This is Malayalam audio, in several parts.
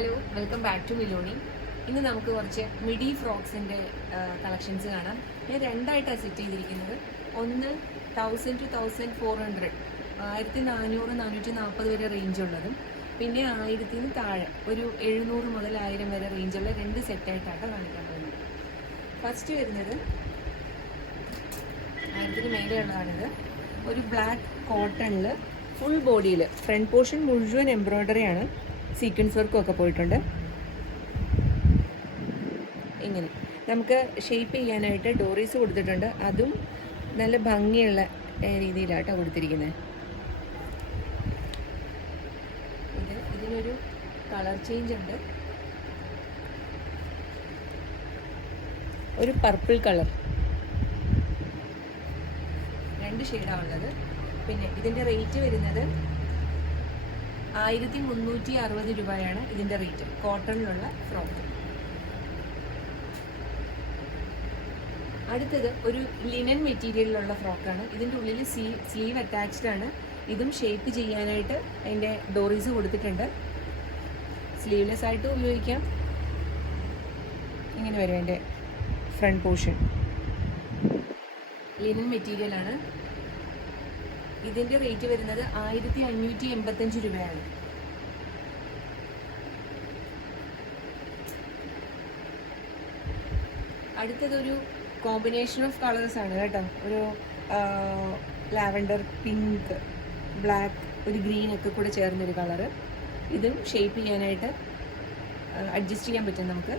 Hello, welcome back to Miloni. ഇന്ന് നമുക്ക് കുറച്ച് മിഡി ഫ്രോക്സിൻ്റെ കളക്ഷൻസ് കാണാം. ഞാൻ രണ്ടായിട്ടാണ് സെറ്റ് ചെയ്തിരിക്കുന്നത്. ഒന്ന് 1000 to 1400, 1400-440 വരെ റേഞ്ച് ഉള്ളതും, പിന്നെ 1000 താഴെ ഒരു 700 മുതൽ 1000 വരെ റേഞ്ചുള്ള രണ്ട് സെറ്റായിട്ടാണ് കാണിക്കാൻ പോകുന്നത്. ഫസ്റ്റ് വരുന്നത് 1000 മേലെയുള്ളതാണിത്. ഒരു ബ്ലാക്ക് കോട്ടണിൽ ഫുൾ ബോഡിയിൽ ഫ്രണ്ട് പോർഷൻ മുഴുവൻ എംബ്രോയ്ഡറിയാണ്, സീക്വൻസ് വർക്കും ഒക്കെ പോയിട്ടുണ്ട്. ഇങ്ങനെ നമുക്ക് ഷേപ്പ് ചെയ്യാനായിട്ട് ഡോറീസ് കൊടുത്തിട്ടുണ്ട്. അതും നല്ല ഭംഗിയുള്ള രീതിയിലാട്ടോ കൊടുത്തിരിക്കുന്നത്. ഇതിനൊരു കളർ ചേഞ്ച് ഉണ്ട്, ഒരു പർപ്പിൾ കളർ, രണ്ട് ഷെയ്ഡാണ് ഉള്ളത്. പിന്നെ ഇതിൻ്റെ റേറ്റ് വരുന്നത് 1360 രൂപയാണ് ഇതിൻ്റെ റേറ്റ്, കോട്ടണിലുള്ള ഫ്രോക്ക്. അടുത്തത് ഒരു ലിനൻ മെറ്റീരിയലിലുള്ള ഫ്രോക്കാണ്. ഇതിൻ്റെ ഉള്ളിൽ സ്ലീവ് അറ്റാച്ച്ഡ് ആണ്. ഇതും ഷേപ്പ് ചെയ്യാനായിട്ട് അതിൻ്റെ ഡോറീസ് കൊടുത്തിട്ടുണ്ട്. സ്ലീവ്ലെസ് ആയിട്ട് ഉപയോഗിക്കാം. ഇങ്ങനെ വരും അതിൻ്റെ ഫ്രണ്ട് പോർഷൻ. ലിനൻ മെറ്റീരിയലാണ്. ഇതിൻ്റെ റേറ്റ് വരുന്നത് 1585 രൂപയാണ്. അടുത്തതൊരു കോമ്പിനേഷൻ ഓഫ് കളേഴ്സ് ആണ് കേട്ടോ. ഒരു ലാവൻഡർ, പിങ്ക്, ബ്ലാക്ക്, ഒരു ഗ്രീൻ ഒക്കെ കൂടെ ചേർന്നൊരു കളറ്. ഇതും ഷേപ്പ് ചെയ്യാനായിട്ട് അഡ്ജസ്റ്റ് ചെയ്യാൻ പറ്റും നമുക്ക്.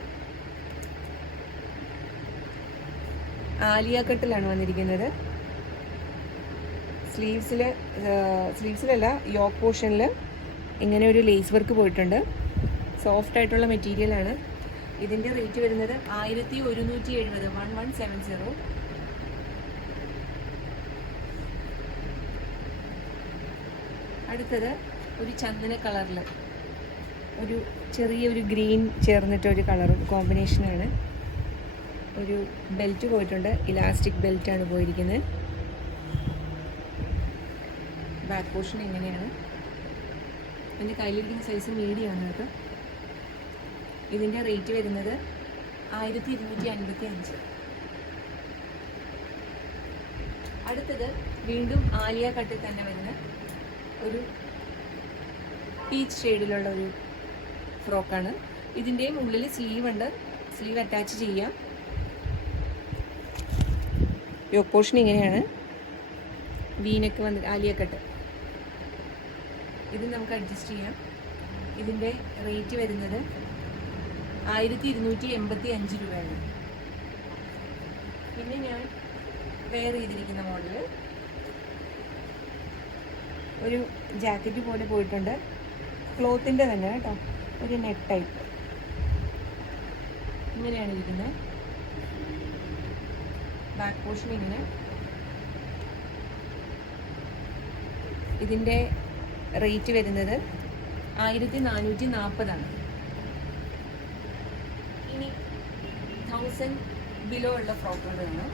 ആലിയ കട്ടിലാണ് വന്നിരിക്കുന്നത്. സ്ലീവ്സിലല്ല, യോക്ക് പോർഷനിൽ ഇങ്ങനെ ഒരു ലേസ് വർക്ക് പോയിട്ടുണ്ട്. സോഫ്റ്റ് ആയിട്ടുള്ള മെറ്റീരിയലാണ്. ഇതിൻ്റെ റേറ്റ് വരുന്നത് 1170, 1170. അടുത്തത് ഒരു ചന്ദന കളറിൽ ഒരു ചെറിയൊരു ഗ്രീൻ ചേർന്നിട്ടൊരു കളർ കോമ്പിനേഷനാണ്. ഒരു ബെൽറ്റ് പോയിട്ടുണ്ട്, ഇലാസ്റ്റിക് ബെൽറ്റാണ് പോയിരിക്കുന്നത്. ബാക്ക് പോർഷൻ എങ്ങനെയാണ്? എൻ്റെ കയ്യിലിരിക്കുന്ന സൈസ് മീഡിയമാണ് കേട്ടോ. ഇതിൻ്റെ റേറ്റ് വരുന്നത് 1255. അടുത്തത് വീണ്ടും ആലിയ കട്ടിൽ തന്നെ വരുന്ന ഒരു പീച്ച് ഷെയ്ഡിലുള്ള ഒരു ഫ്രോക്കാണ്. ഇതിൻ്റെയും ഉള്ളിൽ സ്ലീവ് ഉണ്ട്, സ്ലീവ് അറ്റാച്ച് ചെയ്യാം. യോക്ക് പോർഷൻ ഇങ്ങനെയാണ്, വീനൊക്കെ വന്നിട്ട് ആലിയ കട്ട്. ഇത് നമുക്ക് അഡ്ജസ്റ്റ് ചെയ്യാം. ഇതിൻ്റെ റേറ്റ് വരുന്നത് 1285 രൂപയാണ്. പിന്നെ ഞാൻ വെയർ ചെയ്തിരിക്കുന്ന മോഡൽ ഒരു ജാക്കറ്റ് പോലെ പോയിട്ടുണ്ട്. ക്ലോത്തിൻ്റെ തന്നെ കേട്ടോ, ഒരു നെറ്റ് ടൈപ്പ്. ഇങ്ങനെയാണ് ഇരിക്കുന്നത്. ബാക്ക് പോർഷൻ ഇങ്ങനെ. ഇതിൻ്റെ റേറ്റ് വരുന്നത് 1440 ഇനി 1000 ബിലോ ഉള്ള ഫ്രോക്കുകളാണ്.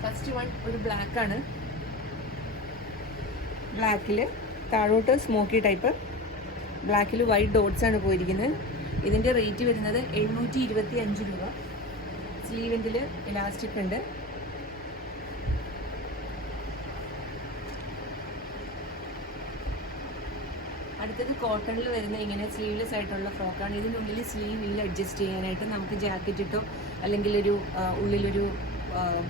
ഫസ്റ്റ് വൺ ഒരു ബ്ലാക്കാണ്. ബ്ലാക്കിൽ താഴോട്ട് സ്മോക്കി ടൈപ്പ്, ബ്ലാക്കിൽ വൈറ്റ് ഡോട്ട്സ് ആണ് പോയിരിക്കുന്നത്. ഇതിൻ്റെ റേറ്റ് വരുന്നത് 825 രൂപ. സ്ലീവിൻ്റെ ഇലാസ്റ്റിക് ഉണ്ട്. അടുത്തത് കോട്ടണിൽ വരുന്ന ഇങ്ങനെ സ്ലീവ്ലെസ് ആയിട്ടുള്ള ഫ്രോക്കാണ്. ഇതിനുള്ളിൽ സ്ലീവ് വീൽ അഡ്ജസ്റ്റ് ചെയ്യാനായിട്ട് നമുക്ക് ജാക്കറ്റ് ഇട്ടോ അല്ലെങ്കിൽ ഒരു ഉള്ളിലൊരു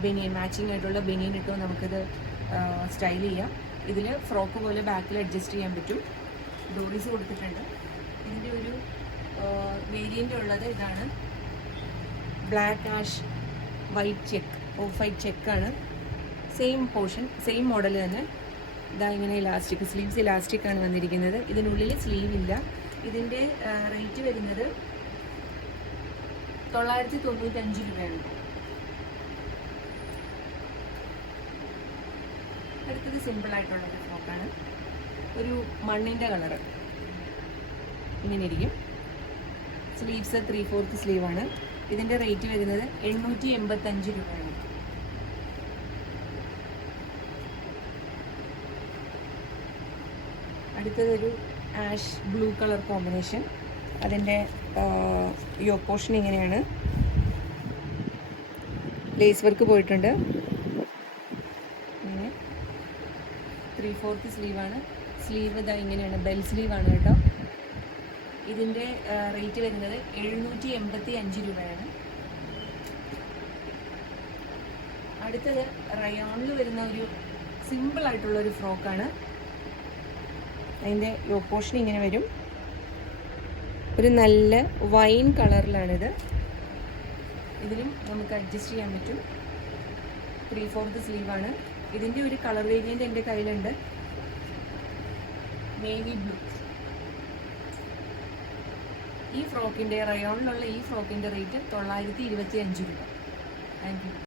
ബനിയൻ, മാച്ചിങ് ആയിട്ടുള്ള ബനിയൻ ഇട്ടോ നമുക്കിത് സ്റ്റൈൽ ചെയ്യാം. ഇതിൽ ഫ്രോക്ക് പോലെ ബാക്കിൽ അഡ്ജസ്റ്റ് ചെയ്യാൻ പറ്റും. ഡോറീസ് കൊടുത്തിട്ടുണ്ട്. ഇതിൻ്റെ ഒരു വേരിയൻ്റ് ഉള്ളത് ഇതാണ്, black ash white check, off white ചെക്കാണ്. സെയിം പോർഷൻ, സെയിം മോഡൽ തന്നെ. ഇതാ ഇങ്ങനെ ഇലാസ്റ്റിക്, സ്ലീവ്സ് ഇലാസ്റ്റിക് ആണ് വന്നിരിക്കുന്നത്. ഇതിനുള്ളിൽ സ്ലീവ് ഇല്ല. ഇതിൻ്റെ റേറ്റ് വരുന്നത് 995 രൂപയാണ്. അടുത്തത് സിമ്പിളായിട്ടുള്ളൊരു ഫ്രോക്കാണ്. ഒരു മണ്ണിൻ്റെ കളറ് ഇങ്ങനെ ഇരിക്കും. സ്ലീവ്സ് 3/4 സ്ലീവാണ്. ഇതിൻ്റെ റേറ്റ് വരുന്നത് 885 രൂപയാണ്. അടുത്തതൊരു ആഷ് ബ്ലൂ കളർ കോമ്പിനേഷൻ. അതിൻ്റെ യോക്ക് പോർഷൻ ഇങ്ങനെയാണ്. ലേസ് വർക്ക് പോയിട്ടുണ്ട്. ഇങ്ങനെ 3/4 സ്ലീവാണ്. സ്ലീവ് ഇതാ ഇങ്ങനെയാണ്, ബെൽ സ്ലീവാണ് കേട്ടോ. ഇതിൻ്റെ റേറ്റ് വരുന്നത് 785 രൂപയാണ്. അടുത്തത് റയോണിൽ വരുന്ന ഒരു സിമ്പിളായിട്ടുള്ളൊരു ഫ്രോക്കാണ്. അതിൻ്റെ യോക്ക് പോർഷൻ ഇങ്ങനെ വരും. ഒരു നല്ല വൈൻ കളറിലാണിത്. ഇതിലും നമുക്ക് അഡ്ജസ്റ്റ് ചെയ്യാൻ പറ്റും. 3/4 സ്ലീവാണ്. ഇതിൻ്റെ ഒരു കളർ വേരിയൻ്റ് എൻ്റെ കയ്യിലുണ്ട്, നേവി ബ്ലൂ. ഈ ഫ്രോക്കിൻ്റെ റയോണിലുള്ള ഈ ഫ്രോക്കിൻ്റെ റേറ്റ് 925 രൂപ. Thank you.